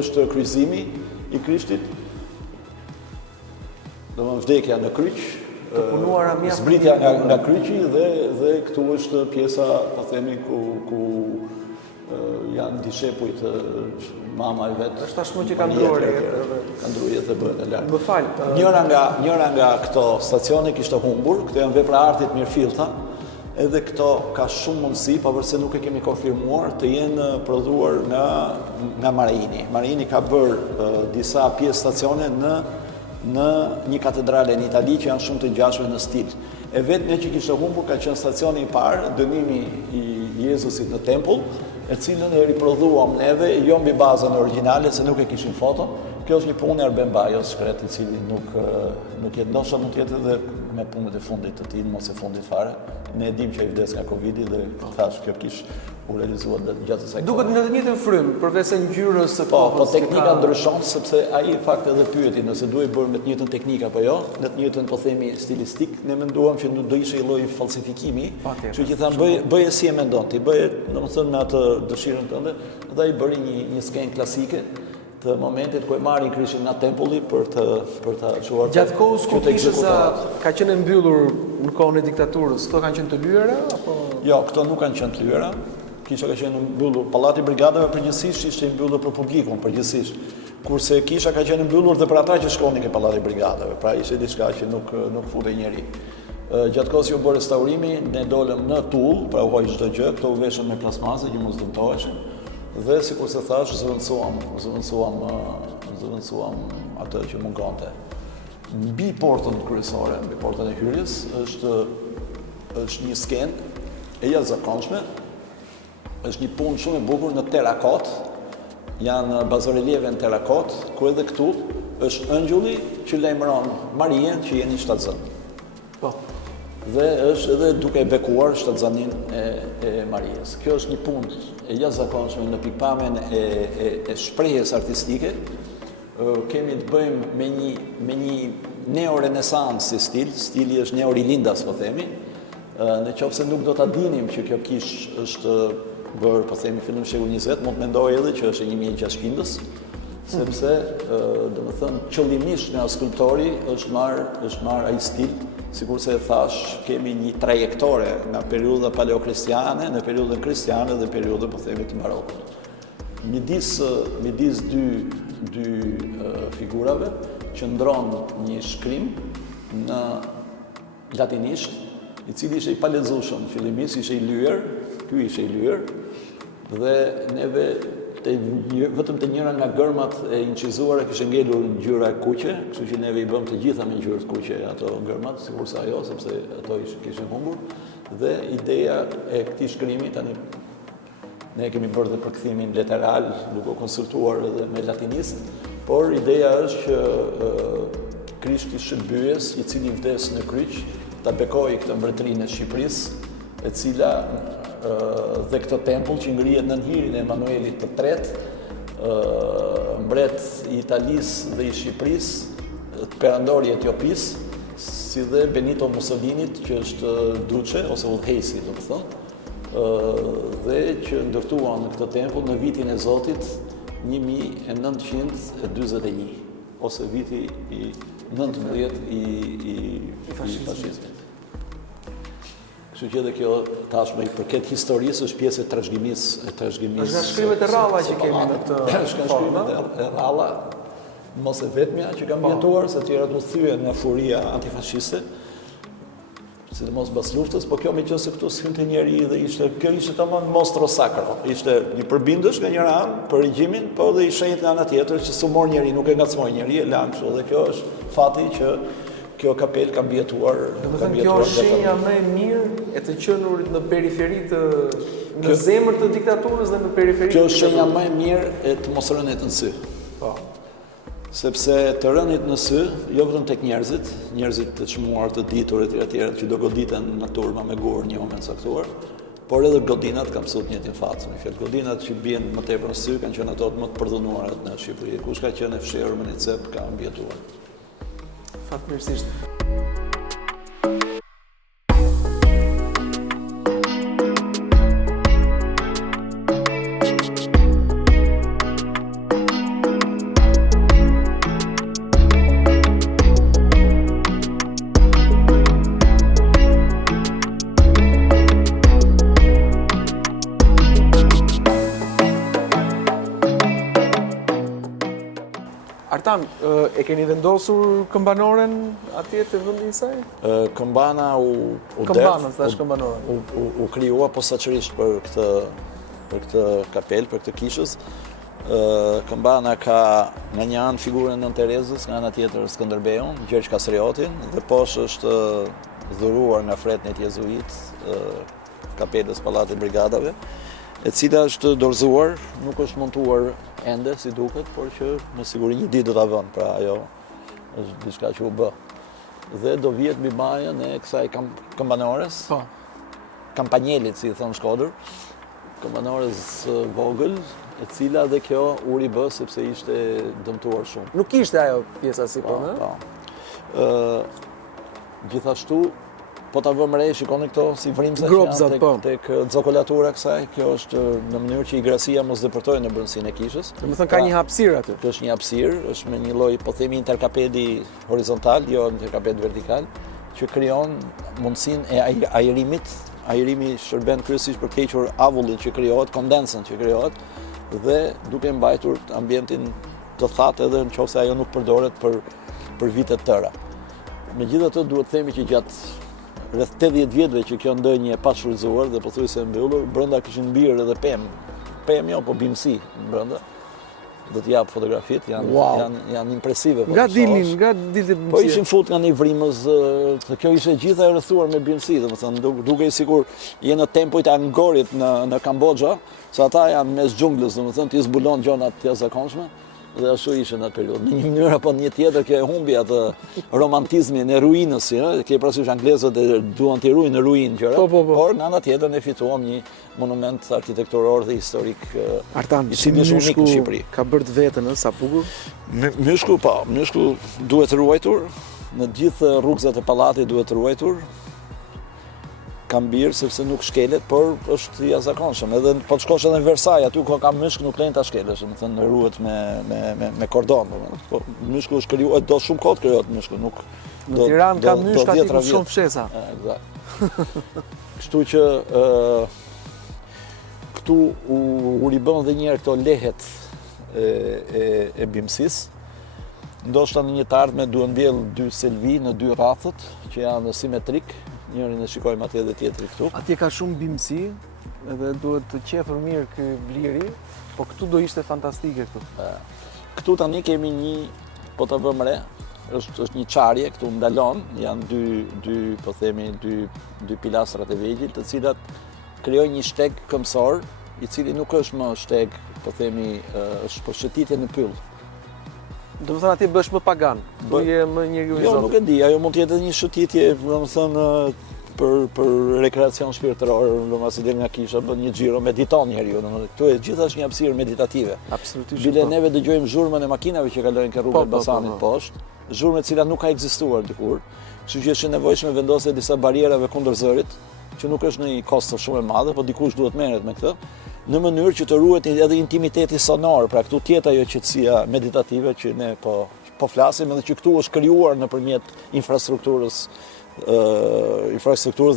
është kryqëzimi i Krishtit, domethënë vdekja në kryq, zbritja nga kryqi dhe këtu është pjesa, po themi, ku janë dishepujt mama e vetë. Është tashmë që ka ndruar ka ndruar jetë dhe bëhet e lartë. Më fal. Njëra nga këto stacione kishte humbur, këto janë vepra artit mirëfillta. Edhe këto ka shumë mundësi, pavarësisht se nuk e kemi konfirmuar, të jenë prodhuar nga Marini. Marini ka bërë disa pjesë stacione në një katedrale në Itali që janë shumë të ngjashme në stil. E vetmja që kishte humbur ka qenë stacioni i parë, dënimi i Jezusit në tempull, e cilën e riprodhuam neve, jo mbi bazën origjinale, se nuk e kishim foto. Kjo është një punë e Arben Bajos, shkret, i cili nuk jetë, ndoshta mund të jetë edhe me punët e fundit të tij, mos e fundit fare. Ne e dim që ai vdes nga Covidi dhe thash kjo kish u realizuar gjatë asaj. Duket në të njëjtën frymë, përveç se ngjyrës së kohës. Po teknika ndryshon sepse ai fakt edhe pyeti nëse duhet bërë me të njëjtën teknikë apo jo, në të njëjtën po themi stilistik, ne menduam që nuk do ishte një lloj falsifikimi, kështu që thamë bëje si e mendon ti, bëje domethënë me atë dëshirën tënde, dhe ai bëri një skenë klasike të momentit ku e marrin Krishtin nga tempulli për ta çuar. Gjatë kohës ku kishës ka qenë mbyllur në kohën e diktaturës, këto kanë qenë të lyera apo? Jo, këto nuk kanë qenë të lyera. Kisha ka qenë mbyllur, Pallati i Brigadave përgjithsisht ishte mbyllur për publikun përgjithsisht. Kurse kisha ka qenë mbyllur dhe për ata që shkonin ke Pallati i Brigadave, pra ishte diçka që nuk futej njeri. Gjatë kohës që u bë restaurimi, ne dolëm në tull, pra u hoq çdo gjë, këto u veshën me plasmase që mos dëmtoheshin. Dhe sikur se thash, zëvendësuam atë që mungonte. Mbi portën kryesore, mbi portën e hyrjes, është një skenë e jashtëzakonshme. Është një punë shumë e bukur në terakot. Janë bazorelieve në terakot, ku edhe këtu është ëngjulli që lajmëron Marien që jeni shtatzën. Po. Dhe është edhe duke bekuar shtatzanin e Marijes. Kjo është një punë e jashtëzakonshme në pikpamjen e shprehjes artistike. Kemi të bëjmë me një neo-renesancë si stili është neo-rilindas, po themi. Në qoftë se nuk do ta dinim që kjo kish është bërë, po themi, fillim shekulli 20, mund të mendoj edhe që është 1600-ës, sepse domethënë qëllimisht nga skulptori është marr ai stil. Sikur se e thash, kemi një trajektore nga periudha paleokristiane në periudhën kristiane dhe periudhën, po themi, të Marokut. Midis dy figurave qëndron një shkrim në latinisht, i cili ishte i palexueshëm. Fillimisht ishte i lyer, ky ishte i lyer, dhe neve vetëm të njëra nga gërmat e incizuara kishte ngelur ngjyra e kuqe, kështu që neve i bëm të gjitha me ngjyrë të kuqe ato gërmat, sigurisht ajo, sepse ato kishin humbur. Dhe ideja e këtij shkrimi tani ne kemi bërë dhe përkthimin letteral, duke konsultuar edhe me latinist, por ideja është që Krishti shënbyes, i cili vdes në kryq, ta bekoi këtë mbretërinë e Shqipërisë, e cila dhe këtë tempull që ngrihet në hirin e Emanuelit të tretë, mbret i Italisë dhe i Shqipërisë, perandori i Etiopisë, si dhe Benito Mussolinit, që është duçe ose udhëheqësi, domethënë, dhe që ndërtuan në këtë tempull në vitin e Zotit 1941, ose viti i 19 i fashizmit. Kështu që edhe kjo tashmë i përket historisë është pjesë e trashëgimisë. Është nga shkrimet e rralla që kemi në këtë. Është nga shkrimet e rralla, mos e vetmja që kam mjetuar, se tjerat u thyen nga furia antifashiste, sidomos pas luftës, po kjo meqense këtu s'hynte njeri dhe kjo ishte tamam mostro sacro. Ishte një përbindësh nga njëra anë për regjimin, po dhe i shenjtë nga ana tjetër që s'u mor njeri, nuk e ngacmoi njeri, e lan kështu, dhe kjo është fati që kjo kapel ka mbjetuar. Domethënë kjo është shenja më e mirë e të qenurit në periferi në zemër të diktaturës dhe në periferi. Kjo është shenja më e mirë e të mos rënit në sy. Po. Sepse të rënit në sy, jo vetëm tek njerëzit të çmuar, të ditur etj që do goditen në turma me gur një moment saktuar, por edhe godinat kanë mësuar njëtin fat. Me fjalë, godinat që bien më tepër në sy kanë qenë ato më të përdhunuara në Shqipëri. Kush ka qenë e fshehur me një cep ka mbjetuar. Fatmirësisht. Artan, e keni vendosur këmbanoren atje të vendin saj? Këmbana u krijua posaçërisht për këtë kapel, për këtë kishës. Këmbana ka nga një anë figurën e Nën Terezës, nga ana tjetër Skënderbeun, Gjergj Kastriotin, dhe poshtë është dhuruar nga fretnit jezuit kapelës Pallatit Brigadave, e cila është dorëzuar, nuk është montuar ende si duket, por që me siguri një ditë do ta vënë, pra ajo është diçka që u bë. Dhe do vihet mbi majën e kësaj këmbanores, kampanjelit si i thon Shkodër, këmbanores vogël, e cila dhe kjo u ribë sepse ishte dëmtuar shumë. Nuk ishte ajo pjesa sipër, Gjithashtu, po ta vëmë re, shikoni këto si vrimza që janë tek zokolatura kësaj, kjo është në mënyrë që i grasia mos depërtojë në brendësinë e kishës. Domethënë ka një hapësirë aty. Kjo është një hapësirë, është me një lloj, po themi, interkapedi horizontal, jo interkaped vertikal, që krijon mundësinë e ajrimit. Ajrimi shërben kryesisht për të hequr avullin që krijohet, kondensën që krijohet, dhe duke mbajtur ambientin të thatë edhe nëse ajo nuk përdoret për vite të tëra. Megjithatë, duhet të themi që gjatë rreth 80 vjetëve që kjo ndonjë e pashfrytzuar dhe pothuajse e mbyllur, brenda kishin mbirë edhe pemë jo, po bimësi brenda. Do të jap fotografitë, janë impresive. Nga dilte bimësi. Po ishin fut nga një vrimës, kjo ishte gjitha e rrethuar me bimësi, domethënë duke sikur je në tempujt e Angorit në Kambodxha, se ata janë mes xhunglës, domethënë ti zbulon gjona të jashtëzakonshme. Dhe ashtu ishte në atë periudhë. Në një mënyrë apo në një tjetër kjo e humbi atë romantizmin e ruinës, ke parasysh anglezët e duan të ruajnë në ruinë gjëra. Por nga ana tjetër ne fituam një monument arkitektoror dhe historik. Artan, si unik në Shqipëri. Ka bërë vetën, sa bukur. Myshku duhet ruajtur, në gjithë rrugëzat e pallatit duhet ruajtur. Ka mbirë sepse nuk shkelet, por është i jashtëzakonshëm. Edhe po të shkosh edhe në Versailles, aty ku ka myshk nuk lejon ta shkelesh, domethënë ruhet me kordon, domethënë. Po myshku është krijuar, do shumë kohë krijohet myshku, nuk në Tiranë ka myshk aty ku shumë fshesa. Eksakt. Kështu që këtu u ribën edhe një herë këto lehet e bimësisë. Ndoshta në një të ardhme duhet mbjell 2 selvi në 2 rrathët që janë simetrik. Njërin e shikojmë atje dhe tjetri këtu. Atje ka shumë bimësi, edhe duhet të qefër mirë ky bliri, po këtu do ishte fantastike këtu. Këtu tani kemi një, po të vëmë re, është një qarje, këtu ndalon, janë dy pilastrat e vegjël, të cilat krijojnë një shteg këmbësor, i cili nuk është më shteg, po themi, është për shëtitje në pyll. Do të thënë atje bësh më pagan, do je më njeriu i Zotit. Jo, nuk e di, ajo mund të jetë një shëtitje, domethënë për rekreacion shpirtëror, domethënë del nga kisha, bën një xhiro, mediton njeriu, domethënë këtu gjithashtu një hapësirë meditative. Absolutisht. Bile neve dëgjojmë zhurmën e makinave që kalojnë ke rrugën e Elbasanit poshtë, zhurmë e cila nuk ka ekzistuar dikur, kështu që është nevojshme vendosje disa barierave kundër zërit, që nuk është në një kosto shumë e madhe, po dikush duhet merret me këtë, në mënyrë që të ruhet edhe intimiteti sonor, pra këtu tjetë ajo qetësia meditative që ne po flasim, edhe që këtu është krijuar nëpërmjet infrastrukturës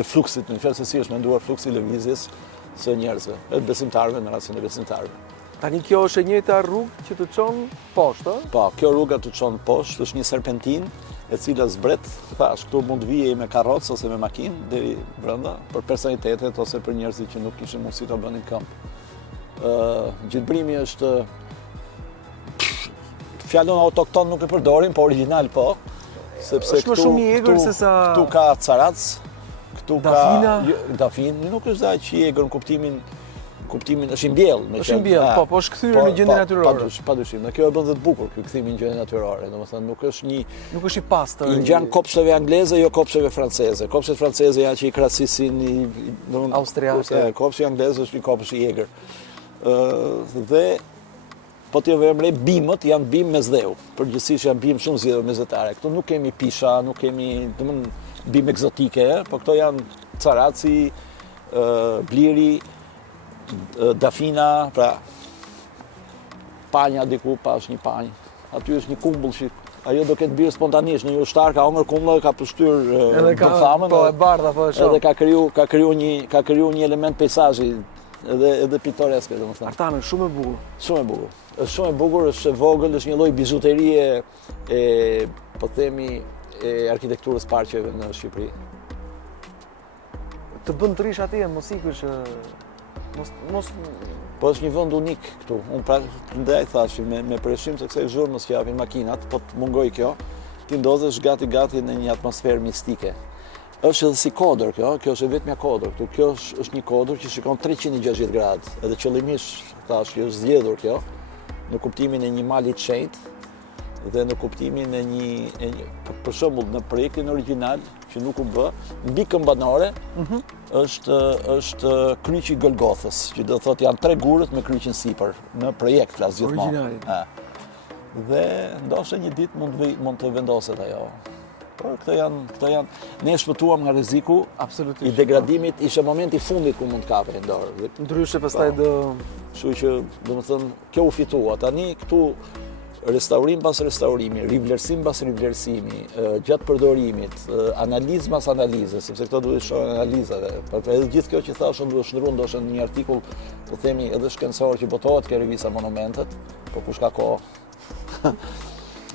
dhe fluksit, në qoftë se si është menduar fluksi i lëvizjes së njerëzve, e besimtarëve në rastin e besimtarëve. Tani kjo është e njëjta rrugë që të çon poshtë, ëh? Po, kjo rruga të çon poshtë, është një serpentinë e cila zbret, thash, këtu mund vije me karrocë ose me makinë deri brenda për personalitetet ose për njerëzit që nuk kishin mundësi ta bënin këmbë. Gjitbrimi është fjalën autokton nuk e përdorim, po origjinal po, sepse këtu ka carac, këtu ka dafin, nuk është dha që i egër në kuptimin është i mbjellë. Është i mbjellë, po është kthyer në gjendje natyrore. Padyshim, në kjo e bën dhe të bukur ky kthimi në gjendje natyrore, domethënë nuk është i pastër. I ngjan kopsheve angleze, jo kopsheve franceze. Kopshet franceze janë që i krahasisin austriake. Kopshi anglez është një kopsh i egër. Dhe po t'ju vëmë re, bimët janë bimë me zdheu. Përgjithsisht janë bimë shumë zgjedhur mezetare. Këtu nuk kemi pisha, nuk kemi, domethënë bimë egzotike, po këto janë caraci, bliri, dafina, pra panja diku, pash një panjë. Aty është një kumbull që ajo do ketë birë spontanisht, në një ushtar ka hongër kumbull, ka përshtyr bëthamën. Po e bardha, po e shoh. Edhe ka kriju një element peizazhi edhe pitoreske, domethënë. Artane, shumë e bukur. Shumë e bukur. Është shumë e bukur, është e vogël, është një lloj bijuterie po themi e arkitekturës parqeve në Shqipëri. Të bën të rish atje, mos ikësh mos Po është një vend unik këtu. Unë pra ndaj thash me përshim se kësaj zhurmës që japin makinat, po të mungoj kjo, ti ndodhesh gati në një atmosferë mistike. Është edhe si kodër kjo është e vetmja kodër. Këtu kjo është një kodër që shikon 360 gradë. Edhe qëllimisht thash që është zgjedhur kjo në kuptimin e një mali të shenjtë dhe në kuptimin e një për shembull në projektin origjinal që nuk u bë, mbi këmbanore është kryqi i Golgothës, që do thotë janë 3 gurët me kryqin sipër në projekt flas gjithmonë. Dhe ndoshta një ditë mund të vendoset ajo. Por këto janë ne shpëtuam nga rreziku i degradimit, ishte momenti i fundit ku mund të kapej dorë. Ndryshe pastaj do, kështu që domethënë kjo u fitua. Tani këtu restaurim pas restaurimi, rivlerësim pas rivlerësimi, gjatë përdorimit, analizë pas analize, sepse këto duhet shohën analizave. Edhe gjithë kjo që thashën duhet shndruar ndoshta në një artikull, po themi edhe shkencor që botohet ke revista Monumentet, po kush ka kohë?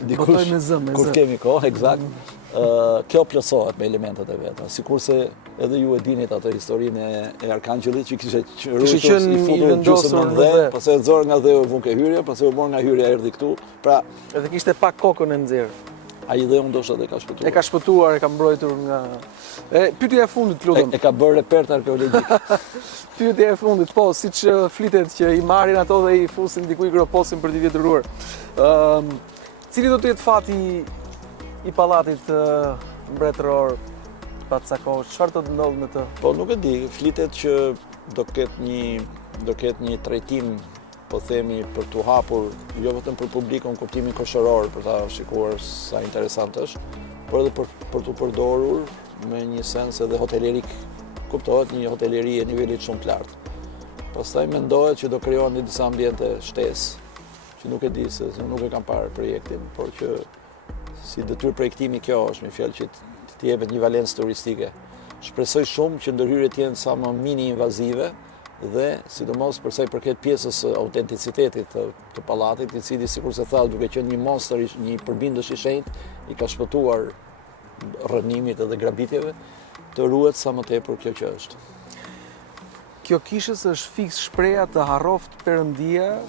Botoj me zë. Kur kemi kohë, eksakt. Kjo plotësohet me elementet e veta. Sikurse edhe ju e dinit atë historinë e Arkangjellit që kishte qenë i vendosur në dhe, pastaj e zorë nga dhe u vun ke hyrja, pastaj u mor nga hyrja erdhi këtu. Pra, edhe kishte pak kokën e nxjerr. Ai dhe unë ndoshta e ka shpëtuar. E ka shpëtuar, e ka mbrojtur nga. Pyetja e fundit, lutem. E ka bërë repert arkeologjik. Pyetja e fundit, po, siç flitet që i marrin ato dhe i fusin diku i groposin për t'i vjetëruar. Cili do të jetë fati i pallatit mbretëror Patsakosh? Çfarë do të ndodhë me të? Po nuk e di, flitet që do ketë një trajtim, po themi, për t'u hapur, jo vetëm për publikun kuptimin koshëror, për ta shikuar sa interesant është, por edhe për t'u përdorur me një sens edhe hotelerik, kuptohet një hoteleri e nivelit shumë të lartë. Pastaj mendohet që do krijohen disa ambiente shtesë, që nuk e di se nuk e kam parë projektin, por që si detyrë projektimi kjo është, me fjalë që t'i jepet një valencë turistike. Shpresoj shumë që ndërhyrjet jenë sa më mini invazive dhe sidomos për sa i përket pjesës së autenticitetit të pallatit, i cili sikur se thallë duke qenë një monster, një përbindës i shenjtë, i ka shpëtuar rrënimit edhe grabitjeve, të ruhet sa më tepër kjo që është. Kjo kishës është fiks shpreha të harroft Perëndia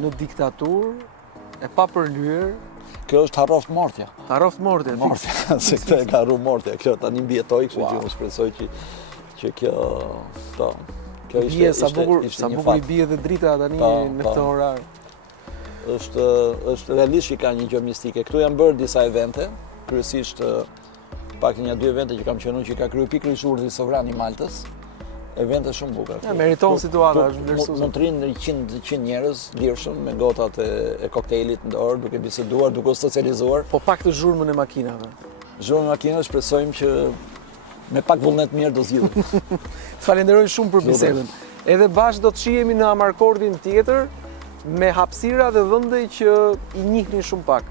në diktaturë e papërlyer. Kjo është harroft mortja. Harroft mortja. Mortja, se këtë e ka harru mortja. Kjo tani mbjetoj, kështu që unë shpresoj që kjo ishte sa bukur i bie dhe drita tani në këtë orar. Është realisht që ka një gjë mistike. Këtu janë bërë disa evente, kryesisht pak një 2 evente që kam qenë që ka kryer pikërisht urdhri sovran i Maltës. Evente shumë bukura. Meriton situata, është vlerësuese. Mund të rinë 100 njerëz lirshëm me gotat e koktejlit në dorë, duke biseduar, duke u socializuar. Po pak të zhurmën e makinave. Zhurmën e makinave shpresojmë që me pak vullnet mirë do zgjidhet. Falenderoj shumë për bisedën. Edhe bashkë do të shihemi në Amarkordin tjetër me hapësira dhe vende që i njihni shumë pak.